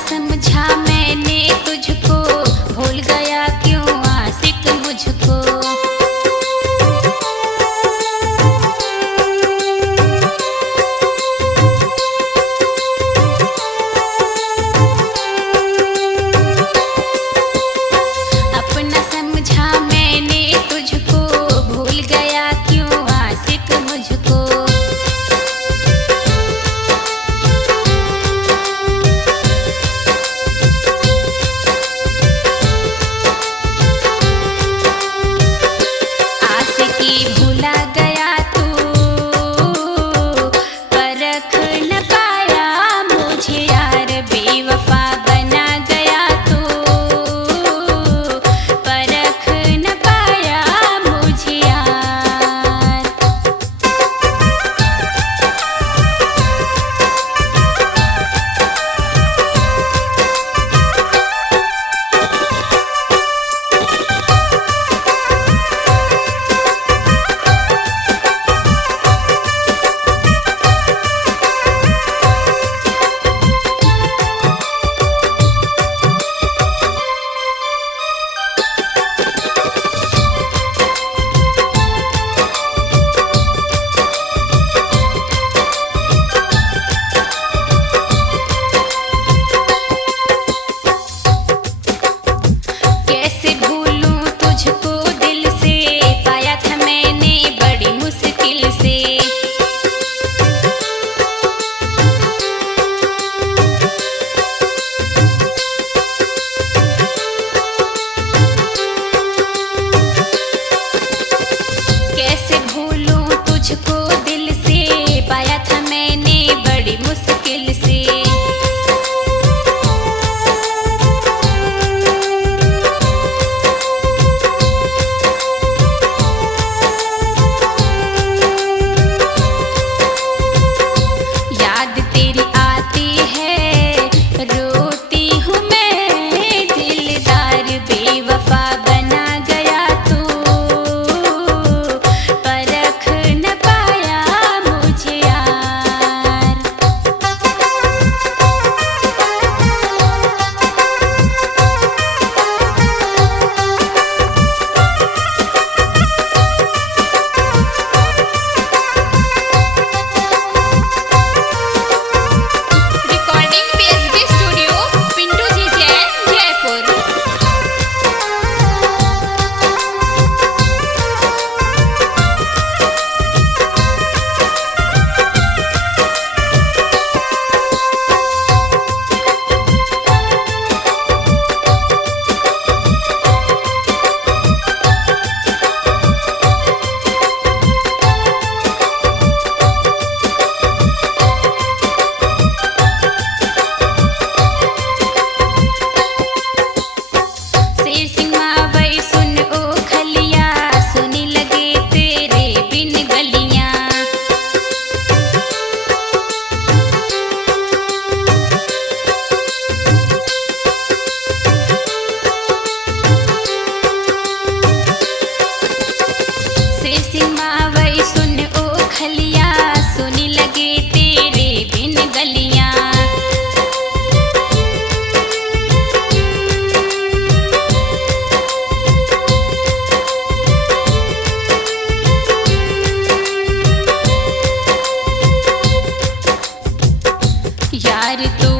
समझा मैंने तुझको, भूल गया क्यों आशिक मुझको। अपना समझा मैंने तुझको, भूल गया क्यों आशिक मुझको। आशिकी भूला गया तू, परख न पाया मुझे यार, बेवफा बना गया तू, परख न पाया मुझे यार। कैसे भूलूं तुझको दिल से, पाया था मैंने बड़ी मुश्किल से। कैसे भूलूं तुझको दिल से, पाया था मैंने बड़ी मुश्किल से। याद तेरी आती है, रोती हूँ मैं, दिलदार बेवफा बना गया तू, परख न पाया मुझे यार। रिकॉर्डिंग पीएसबी स्टूडियो, पिंटू जी जैन, जयपुर। शेर सिंह मावई सुन ओ खलिया, सुनी लगे तेरे बिन गलियां। शेर सिंह मावई सुन ओ खलिया, सुनी लगे तेरे बिन गलियां। यार तू